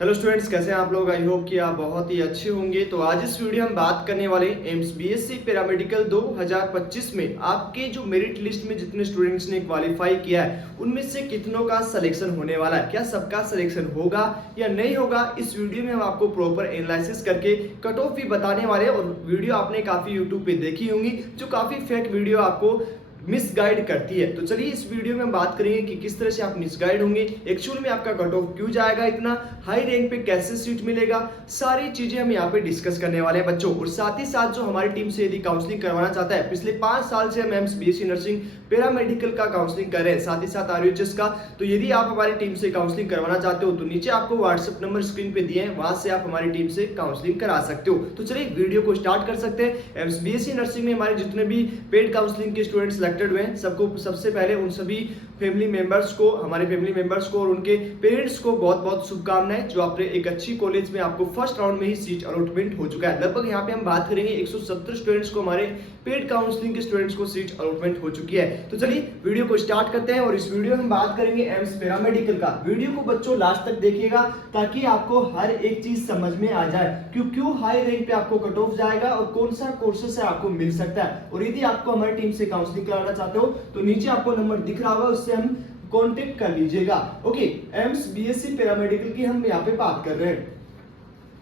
Hello students, कैसे हैं आप लोग। आई होप कि आप बहुत ही अच्छे होंगे। तो आज इस वीडियो हम बात करने वाले एम्स बीएससी पैरामेडिकल 2025 में आपके जो मेरिट लिस्ट में जितने स्टूडेंट्स ने क्वालिफाई किया है उनमें से कितनों का सिलेक्शन होने वाला है, क्या सबका सिलेक्शन होगा या नहीं होगा। इस वीडियो में हम आपको प्रॉपर एनालिसिस करके कट ऑफ भी बताने वाले हैं। और वीडियो आपने काफी यूट्यूब पे देखी होंगी जो काफी फेक वीडियो आपको मिसगाइड करती है। तो चलिए इस वीडियो में हम बात करेंगे कि किस तरह से आप मिसगाइड होंगे, एक्चुअल में आपका कट ऑफ क्यों जाएगा, इतना हाई रैंक पे कैसे सीट मिलेगा, सारी चीजें हम यहाँ पे डिस्कस करने वाले हैं बच्चों। और साथ ही साथ जो हमारी टीम से यदि काउंसलिंग करवाना चाहता है, पिछले 5 साल से हम एम्स बीएससी नर्सिंग पैरामेडिकल का काउंसलिंग कर रहे हैं, साथ ही साथ आरयूएचएस का। तो यदि आप हमारी टीम से काउंसलिंग करवाना चाहते हो तो नीचे आपको व्हाट्सएप नंबर स्क्रीन पे दिए हैं, वहां से आप हमारी टीम से काउंसलिंग करा सकते हो। तो चलिए वीडियो को स्टार्ट कर सकते हैं। एम्स बीएससी नर्सिंग में हमारे जितने भी पेड काउंसलिंग के स्टूडेंट सिलेक्टेड हुए हैं सबको सबसे पहले उन सभी फैमिली मेंबर्स को, हमारे फैमिली मेंबर्स को और उनके पेरेंट्स को बहुत बहुत शुभकामनाएं जो आपने एक अच्छी कॉलेज में आपको फर्स्ट राउंड में ही सीट अलॉटमेंट हो चुका है। लगभग यहाँ पे हम बात करेंगे 170 स्टूडेंट्स को, हमारे पेड काउंसलिंग के स्टूडेंट्स को सीट अलॉटमेंट हो चुकी है। तो चलिए वीडियो को स्टार्ट करते हैं और इस वीडियो में हम बात करेंगे एम्स पैरामेडिकल का। वीडियो को बच्चों लास्ट तक देखिएगा ताकि आपको हर एक चीज समझ में आ जाए, क्यों हाई रैंक पे आपको कट ऑफ जाएगा और कौन सा कोर्सेस है आपको मिल सकता है। और यदि आपको हमारी टीम से काउंसलिंग कराना चाहते हो तो नीचे आपको नंबर दिख रहा होगा, उससे हम कांटेक्ट कर लीजिएगा। ओके, एम्स बीएससी पैरामेडिकल की हम यहाँ पे बात कर रहे हैं,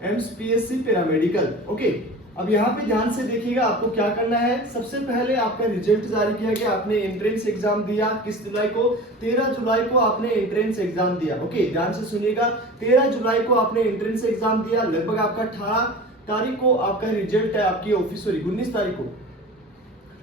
एम्स बीएससी पैरामेडिकल। ओके, अब यहाँ पे ध्यान से देखिएगा आपको क्या करना है। सबसे पहले आपका रिजल्ट जारी किया गया, आपने एंट्रेंस एग्जाम दिया किस जुलाई को, 13 जुलाई को आपने एंट्रेंस एग्जाम दिया। ओके, ध्यान से सुनिएगा, 13 जुलाई को आपने एंट्रेंस एग्जाम दिया। लगभग आपका 18 तारीख को आपका रिजल्ट है, आपकी ऑफिस 19 तारीख को,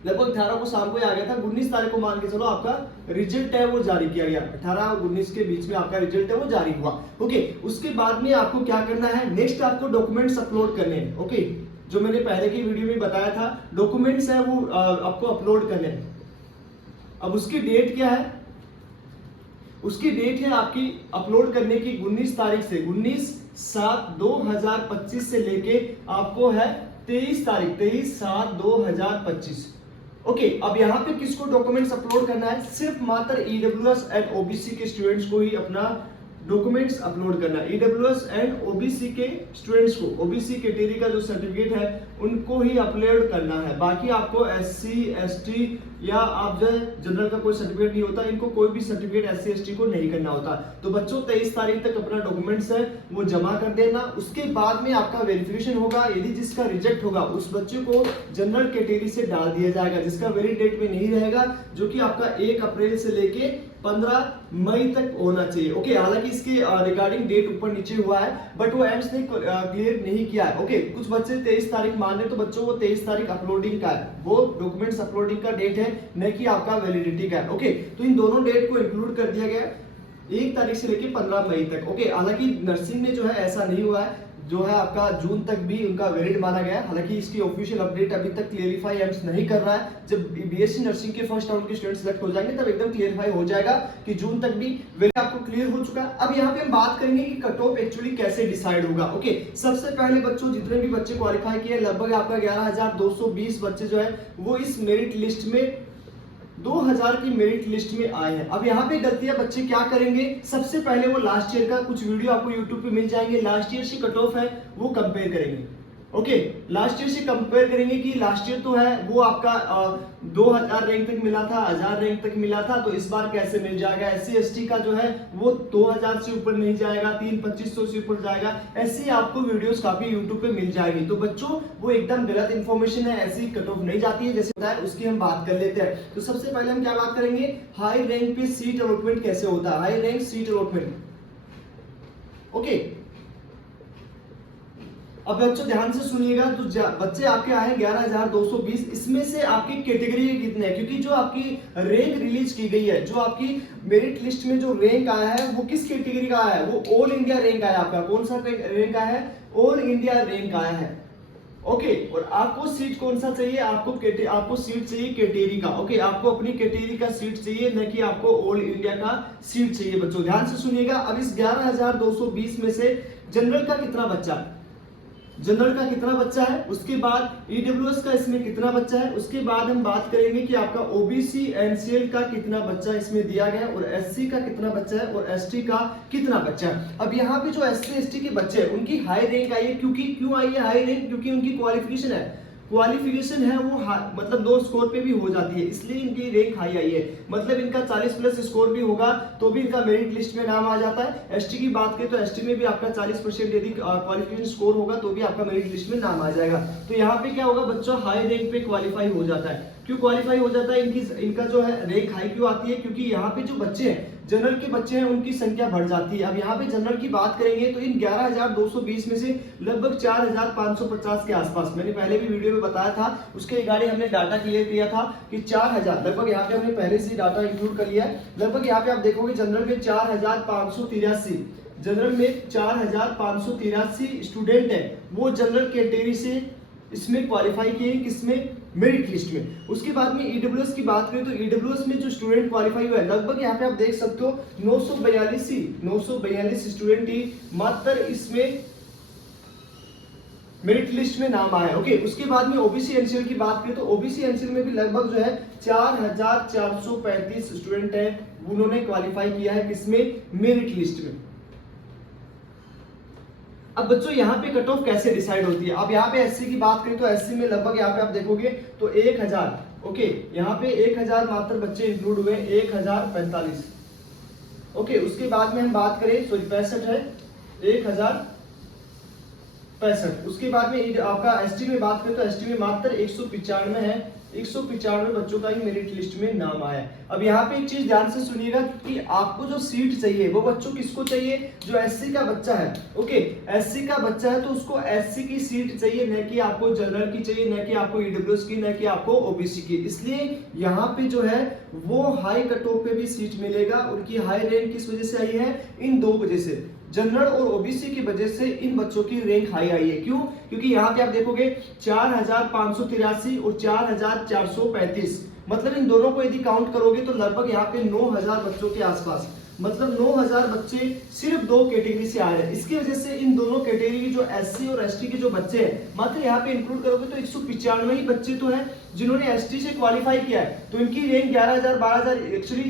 लगभग 18 को शाम को आ गया था, 19 तारीख को मान के चलो आपका रिजल्ट है वो जारी किया गया। 18 और 19 के बीच में आपका रिजल्ट है वो जारी हुआ। ओके, उसके बाद में आपको क्या करना है, नेक्स्ट आपको डॉक्यूमेंट्स अपलोड करने हैं। ओके, जो मैंने पहले की वीडियो में बताया था, डॉक्यूमेंट्स है वो आपको अपलोड करने हैं। अब उसकी डेट क्या है, उसकी डेट है आपकी अपलोड करने की 19 तारीख से, 19/7/2025 से लेके आपको है 23 तारीख, 23/7/2025। ओके, अब यहाँ पे किसको डॉक्यूमेंट्स अपलोड करना है, सिर्फ मात्र ईडब्ल्यूएस एंड ओबीसी के स्टूडेंट्स को ही अपना डॉक्यूमेंट्स अपलोड करना है। ईडब्ल्यूएस एंड ओबीसी के स्टूडेंट्स को, ओबीसी कैटेगरी का जो सर्टिफिकेट है उनको ही अपलोड करना है। बाकी आपको एससी एसटी या आप जो जनरल का कोई सर्टिफिकेट नहीं होता, इनको कोई भी सर्टिफिकेट एससी एसटी को नहीं करना होता। तो बच्चों 23 तारीख तक अपना डॉक्यूमेंट्स है वो जमा कर देना। उसके बाद में आपका वेरिफिकेशन होगा, यदि जिसका रिजेक्ट होगा उस बच्चे को जनरल कैटेगरी से डाल दिया जाएगा, जिसका वैलिड डेट में नहीं रहेगा, जो कि आपका 1 अप्रैल से लेके 15 मई तक होना चाहिए। ओके, हालांकि इसके रिगार्डिंग डेट ऊपर नीचे हुआ है बट वो एम्स ने क्लियर नहीं किया है। ओके, कुछ बच्चे 23 तारीख मान रहे, तो बच्चों को 23 तारीख अपलोडिंग का है, वो डॉक्यूमेंट्स अपलोडिंग का डेट है, न कि आपका वैलिडिटी का है। ओके, तो इन दोनों डेट को इंक्लूड कर दिया गया 1 तारीख से लेके 15 मई तक। ओके, हालांकि नर्सिंग में जो है ऐसा नहीं हुआ है, जो है आपका जून तक भी उनका वैलिड माना गया है। हालांकि इसकी ऑफिशियल अपडेट अभी तक क्लियरिफाई एम्स नहीं कर रहा है। जब बीएससी नर्सिंग के फर्स्ट राउंड के स्टूडेंट सिलेक्ट हो जाएंगे तब एकदम क्लियरिफाई हो जाएगा कि जून तक भी वैलिड आपको क्लियर हो चुका है। अब यहाँ पे हम बात करेंगे कि कट ऑफ एक्चुअली कैसे डिसाइड होगा। ओके, सबसे पहले बच्चों जितने भी बच्चे क्वालिफाई किए, लगभग आपका 11,220 बच्चे जो है वो इस मेरिट लिस्ट में 2000 की मेरिट लिस्ट में आए हैं। अब यहाँ पे गलतियां बच्चे क्या करेंगे, सबसे पहले वो लास्ट ईयर का कुछ वीडियो आपको यूट्यूब पे मिल जाएंगे, लास्ट ईयर से कट ऑफ है वो कंपेयर करेंगे। ओके, लास्ट ईयर से कंपेयर करेंगे कि लास्ट ईयर तो है वो आपका 2000 रैंक तक मिला था, 1000 रैंक तक मिला था, तो इस बार कैसे मिल जाएगा। एससी एसटी का जो है वो 2000 से ऊपर नहीं जाएगा, 3,2500 से ऊपर जाएगा। ऐसी आपको वीडियोस काफी यूट्यूब पे मिल जाएगी। तो बच्चों वो एकदम गलत इंफॉर्मेशन है, ऐसी कट ऑफ नहीं जाती है जैसे होता है, उसकी हम बात कर लेते हैं। तो सबसे पहले हम क्या बात करेंगे, हाई रैंक पे सीट अलॉटमेंट कैसे होता है, high rank seat allotment. Okay, अब बच्चों ध्यान से सुनिएगा, तो बच्चे आपके आए 11,220, इसमें से आपकी कैटेगरी कितने हैं, क्योंकि जो आपकी रैंक रिलीज की गई है, जो आपकी मेरिट लिस्ट में जो रैंक आया है वो किस कैटेगरी का आया है, वो ऑल इंडिया रैंक आया। आपका कौन सा रैंक आया है, ऑल इंडिया रैंक आया है। ओके, और आपको सीट कौन सा चाहिए, आपको सीट चाहिए कैटेगरी का। ओके, आपको अपनी कैटेगरी का सीट चाहिए, न कि आपको ऑल इंडिया का सीट चाहिए। बच्चों ध्यान से सुनिएगा, अब इस 11,220 में से जनरल का कितना बच्चा, जनरल का कितना बच्चा है, उसके बाद ईडब्ल्यूएस का इसमें कितना बच्चा है, उसके बाद हम बात करेंगे कि आपका ओबीसी एनसीएल का कितना बच्चा इसमें दिया गया है और एससी का कितना बच्चा है और एसटी का कितना बच्चा है। अब यहाँ पे जो एससी एसटी के बच्चे हैं उनकी हाई रैंक आई है, क्यों आई है हाई रैंक, क्योंकि उनकी क्वालिफिकेशन है वो मतलब 2 स्कोर पे भी हो जाती है, इसलिए इनकी रैंक हाई आई है। मतलब इनका 40+ स्कोर भी होगा तो भी इनका मेरिट लिस्ट में नाम आ जाता है। एसटी की बात करें तो एसटी में भी आपका 40% यदि क्वालिफिकेशन स्कोर होगा तो भी आपका मेरिट लिस्ट में नाम आ जाएगा। तो यहाँ पे क्या होगा, बच्चा हाई रैंक पे क्वालिफाई हो जाता है। क्यों क्वालिफाई हो जाता है, इनका जो है रैंक हाई क्यों आती है, क्योंकि यहाँ पे जो बच्चे हैं जनरल के बच्चे हैं उनकी संख्या बढ़ जाती है। अब यहाँ पे जनरल की बात करेंगे तो इन 11,220 में से लगभग 4,550 के आसपास, मैंने पहले भी वीडियो में बताया था, उसके रिगार्डिंग हमने डाटा क्लियर किया था कि 4,000 लगभग यहाँ पे हमने पहले से डाटा इंक्लूड कर लिया है। लगभग यहाँ पे आप देखोगे जनरल में 4,583, जनरल में 4,583 स्टूडेंट है वो जनरल कैटेगरी से इसमें क्वालिफाई किए, किसमें, मेरिट लिस्ट में। उसके बाद में ईडब्ल्यूएस की बात करें तो ईडब्ल्यूएस में जो स्टूडेंट क्वालिफाई हुआ है लगभग यहाँ पे आप देख सकते हो 942 स्टूडेंट ही मात्र इसमें मेरिट लिस्ट में नाम आया। ओके, उसके बाद में ओबीसी एनसीएल की बात करें तो ओबीसी एनसीएल में भी लगभग जो है 4,435 स्टूडेंट है उन्होंने क्वालिफाई किया है, किसमें, मेरिट लिस्ट में। अब बच्चों यहाँ पे कट ऑफ कैसे डिसाइड होती है, अब यहाँ पे एससी की बात करें तो एससी में लगभग यहाँ पे आप देखोगे तो 1,000, ओके, यहाँ पे 1,000 मात्र बच्चे इंक्लूड हुए, 1,045। ओके, उसके बाद में हम बात करें, सॉरी 65 है, 1,065। उसके बाद में आपका एसटी में बात करें तो एसटी में मात्र 195 है, 195 बच्चों का ही मेरिट लिस्ट में नाम आया है। अब यहाँ पे एक चीज ध्यान से सुनिएगा कि आपको जो सीट चाहिए वो बच्चों किसको चाहिए, जो एससी का बच्चा है। ओके, एससी का बच्चा है तो उसको एससी की सीट चाहिए, न कि आपको जनरल की चाहिए, न कि आपको ईडब्ल्यूएस की, न कि आपको ओबीसी की। इसलिए यहाँ पे जो है वो हाई कट ऑफ पे भी सीट मिलेगा। उनकी हाई रैंक किस वजह से आई है, इन 2 वजह से, जनरल और ओबीसी की वजह से इन बच्चों की रैंक हाई आई है। क्यों, क्योंकि यहाँ पे आप देखोगे 4,583 और 4,435, मतलब इन दोनों को यदि काउंट करोगे तो लगभग यहाँ पे 9,000 बच्चों के आसपास, मतलब 9,000 बच्चे सिर्फ 2 कैटेगरी से आ रहे हैं। इसकी वजह से इन दोनों कैटेगरी की जो एससी और एसटी के जो बच्चे हैं मात्र यहाँ पे इंक्लूड करोगे तो 195 ही बच्चे तो हैं जिन्होंने एसटी से क्वालिफाई किया है। तो इनकी रैंक 11,000 12,000 एक्चुअली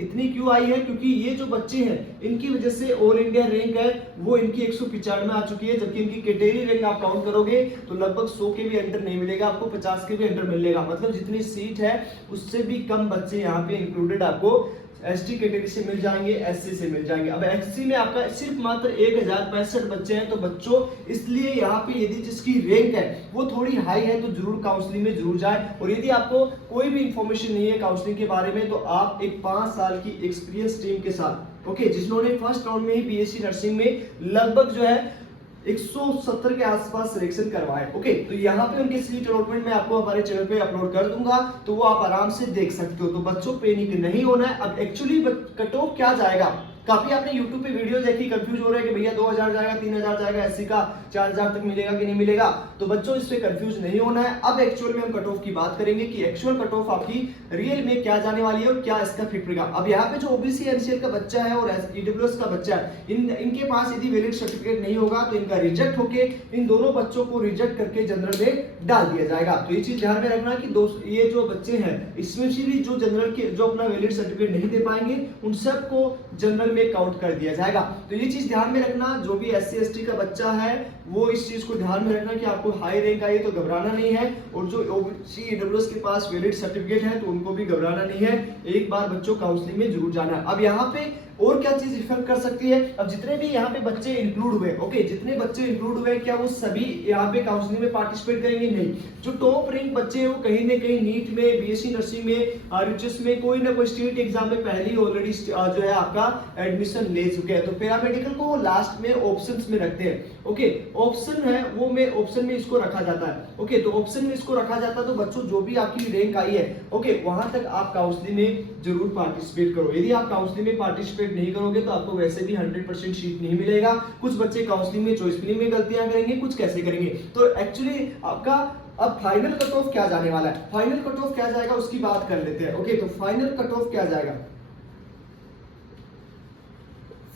इतनी क्यों आई है, क्योंकि ये जो बच्चे हैं इनकी वजह से ऑल इंडिया रैंक है वो इनकी 195 आ चुकी है, जबकि इनकी कैटेगरी रैंक आप काउंट करोगे तो लगभग 100 के भी अंडर नहीं मिलेगा आपको, 50 के भी अंडर मिलेगा। मतलब जितनी सीट है उससे भी कम बच्चे यहाँ पे इंक्लूडेड आपको एसटी कैटेगरी से मिल जाएंगे, एससी से मिल जाएंगे। अब एससी में आपका सिर्फ मात्र 1,065 बच्चे हैं। तो बच्चों इसलिए यहाँ पे यदि जिसकी रैंक है वो थोड़ी हाई है तो जरूर काउंसलिंग में जरूर जाए। और यदि आपको कोई भी इंफॉर्मेशन नहीं है काउंसलिंग के बारे में तो आप एक 5 साल की एक्सपीरियंस टीम के साथ, ओके, जिन्होंने फर्स्ट राउंड में ही बीएससी नर्सिंग में लगभग जो है 170 के आसपास सिलेक्शन करवाए। ओके, तो यहाँ पे उनके सीट अलॉटमेंट मैं आपको हमारे चैनल पे अपलोड कर दूंगा, तो वो आप आराम से देख सकते हो। तो बच्चों पैनिक नहीं होना है। अब एक्चुअली कट ऑफ क्या जाएगा, काफी आपने YouTube पे वीडियो देखी, कंफ्यूज हो रहे हैं कि भैया 2,000 जाएगा, 3,000 जाएगा, एससी का 4,000 तक मिलेगा कि नहीं मिलेगा। तो बच्चों इससे कंफ्यूज नहीं होना है। अब एक्चुअल में हम कट ऑफ की बात करेंगे कि एक्चुअल कट ऑफ आपकी रियल में क्या जाने वाली है और क्या इसका फिट रहेगा। अब यहाँ पे जो ओबीसी एनसीएल का बच्चा है और ईडब्ल्यूएस का बच्चा है, इनके पास यदि वैलिड सर्टिफिकेट नहीं होगा तो इनका रिजेक्ट होके इन दोनों बच्चों को रिजेक्ट करके जनरल में डाल दिया जाएगा। तो ये चीज ध्यान में रखना कि ये जो बच्चे हैं स्पेशली जो जनरल के जो अपना वैलिड सर्टिफिकेट नहीं दे पाएंगे उन सबको जनरल में काउंट कर दिया जाएगा। तो ये चीज ध्यान में रखना, जो भी एससी एसटी का बच्चा है वो इस चीज को ध्यान में रखना कि आपको हाई रैंक आई तो घबराना नहीं है, और जो ओबीसी ईडब्ल्यूएस के पास वैलिड सर्टिफिकेट है तो उनको भी घबराना नहीं है। एक बार बच्चों काउंसलिंग में जरूर जाना है। अब यहाँ पे और क्या चीज इफेक्ट कर सकती है, अब जितने भी यहाँ पे बच्चे इंक्लूड हुए, ओके, जितने बच्चे इंक्लूड हुए क्या वो सभी यहाँ पे काउंसलिंग में पार्टिसिपेट करेंगे? नहीं। जो टॉप रैंक बच्चे हैं वो कहीं ना कहीं नीट में, बीएससी नर्सिंग में, आरएचएस में, कोई ना कोई स्टेट एग्जाम में पहले ही ऑलरेडी जो है आपका एडमिशन ले चुके हैं। तो पैरामेडिकल को वो लास्ट में ऑप्शंस में रखते हैं। ओके, ऑप्शन है वो में ऑप्शन में इसको रखा जाता है। ओके, तो ऑप्शन में इसको रखा जाता है। तो बच्चों जो भी आपकी रैंक आई है, ओके, वहां तक आप काउंसलिंग में जरूर पार्टिसिपेट करो। यदि आप काउंसलिंग में पार्टिसिपेट नहीं करोगे तो आपको वैसे भी 100% सीट नहीं मिलेगा। कुछ बच्चे काउंसलिंग में चॉइस फिलिंग में गलतियां करेंगे, कुछ कैसे करेंगे। तो एक्चुअली आपका अब फाइनल कट ऑफ क्या जाने वाला है, फाइनल कट ऑफ क्या जाएगा उसकी बात कर लेते हैं। ओके, तो फाइनल कट ऑफ क्या जाएगा,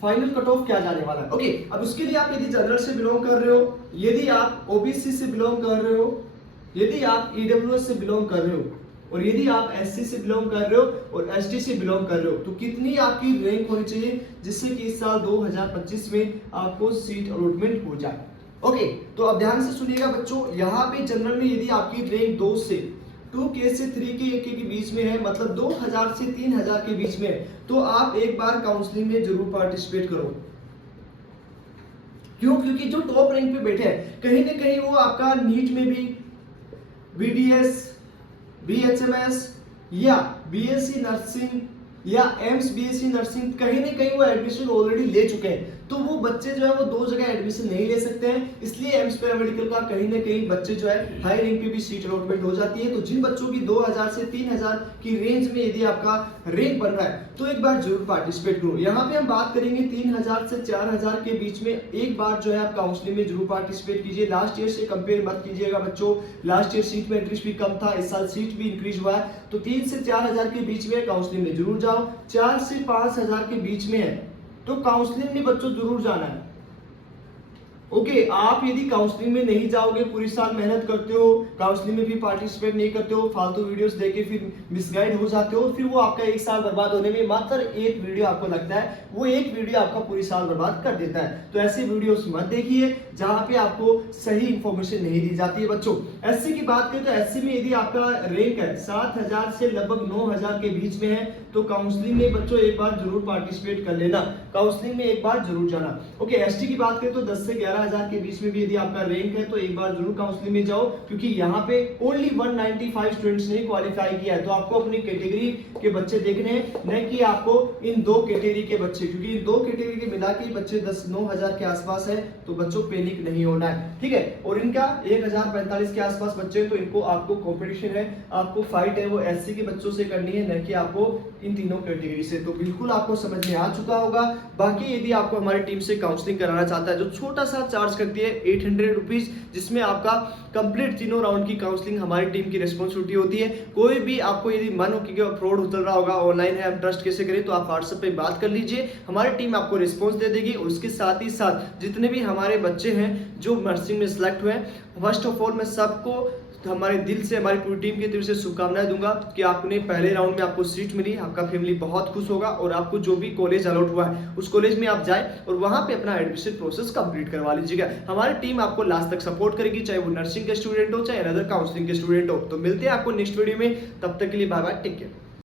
फाइनल कट ऑफ क्या जाने वाला है। ओके, अब उसके लिए आप यदि जनरल से बिलोंग कर रहे हो, यदि आप ओबीसी से बिलोंग कर रहे हो, यदि आप ईडब्ल्यूएस से बिलोंग कर रहे हो, और यदि आप एससी से बिलोंग कर रहे हो और एसटी से बिलोंग कर रहे हो, तो कितनी आपकी रैंक होनी चाहिए जिससे कि इस साल 2025 में आपको सीट अलॉटमेंट हो जाए। ओके, तो अब ध्यान से सुनिएगा बच्चों, यहाँ पे जनरल में यदि आपकी रैंक 2 से 2K से 3K के बीच में है, मतलब 2000 से 3000 के बीच में है, तो आप एक बार काउंसलिंग में जरूर पार्टिसिपेट करो। क्यों? क्योंकि जो टॉप रैंक पे बैठे हैं कहीं ना कहीं वो आपका नीट में भी BDS, BHMS या BSc नर्सिंग या एम्स BSc नर्सिंग कहीं ना कहीं वो एडमिशन ऑलरेडी ले चुके हैं, तो वो बच्चे जो है वो 2 जगह एडमिशन नहीं ले सकते हैं। इसलिए एम्स पैरामेडिकल का कहीं ना कहीं बच्चे जो है हाई रैंक पे भी सीट अलॉटमेंट हो जाती है। तो जिन बच्चों की 2000 से 3000 की रेंज में यदि आपका रैंक बन रहा है तो एक बार जरूर पार्टिसिपेट करो। यहाँ पे हम बात करेंगे 3000 से 4000 के बीच में, एक बार जो है आप काउंसलिंग में जरूर पार्टिसिपेट कीजिए। लास्ट ईयर से कंपेयर मत कीजिएगा बच्चों, लास्ट ईयर सीट में इंक्रीज भी कम था, इस साल सीट भी इंक्रीज हुआ है। तो 3 से 4000 के बीच में काउंसलिंग में जरूर जाओ। 4 से 5000 के बीच में है तो काउंसलिंग में बच्चों जरूर जाना है। ओके, आप यदि काउंसलिंग में नहीं जाओगे, पूरी साल मेहनत करते हो, काउंसलिंग में भी पार्टिसिपेट नहीं करते हो, फालतू वीडियोस देख के फिर मिसगाइड हो जाते हो, फिर वो आपका एक साल बर्बाद होने में मात्र एक वीडियो आपको लगता है, वो एक वीडियो आपका पूरी साल बर्बाद कर देता है। तो ऐसे वीडियोस मत देखिए जहां पे आपको सही इंफॉर्मेशन नहीं दी जाती है बच्चों। एससी की बात करें तो एससी में यदि आपका रैंक है 7000 से लगभग 9000 के बीच में है तो काउंसलिंग में बच्चों एक बार जरूर पार्टिसिपेट कर लेना, काउंसलिंग में एक बार जरूर जाना। ओके, एसटी की बात करें तो 10 से 11000 के बीच में भी यदि आपका रैंक है तो एक बार जरूर काउंसलिंग में जाओ, क्योंकि यहाँ पे ओनली 195 स्टूडेंट्स ने क्वालिफाई किया है। तो आपको अपनी कैटेगरी के बच्चे देखने हैं, न कि आपको इन 2 कैटेगरी के बच्चे, क्योंकि इन 2 कैटेगरी के मिला के बच्चे 9,000 के आसपास है। तो बच्चों पैनिक नहीं होना है, ठीक है। और इनका 1045 के आसपास बच्चे, तो इनको आपको कॉम्पिटिशन है, आपको फाइट है वो एससी के बच्चों से करनी है, न कि आपको इन तीनों कैटेगरी से। तो बिल्कुल आपको समझ में आ चुका होगा। बाकी यदि आपको हमारी टीम से काउंसलिंग कराना चाहता है, जो छोटा सा चार्ज करती है 800 रुपीज, जिसमें आपका कंप्लीट तीनों राउंड की काउंसलिंग हमारी टीम की रिस्पॉन्सिबिलिटी होती है। कोई भी आपको यदि मन हो कि फ्रॉड उतर रहा होगा, ऑनलाइन है, हम ट्रस्ट कैसे करें, तो आप व्हाट्सएप पे बात कर लीजिए, हमारी टीम आपको रिस्पॉन्स दे देगी। और उसके साथ ही साथ जितने भी हमारे बच्चे हैं जो नर्सिंग में सिलेक्ट हुए हैं, फर्स्ट ऑफ ऑल मैं सबको हमारे दिल से, हमारी पूरी टीम की तरफ से शुभकामनाएं दूंगा कि आपने पहले राउंड में आपको सीट मिली, आपका फैमिली बहुत खुश होगा और आपको जो भी कॉलेज अलॉट हुआ है उस कॉलेज में आप जाए और वहां पे अपना एडमिशन प्रोसेस कंप्लीट करवा लीजिएगा। हमारी टीम आपको लास्ट तक सपोर्ट करेगी, चाहे वो नर्सिंग के स्टूडेंट हो चाहे अदर काउंसलिंग के स्टूडेंट हो। तो मिलते हैं आपको नेक्स्ट वीडियो में, तब तक के लिए बाय बाय, टेक केयर।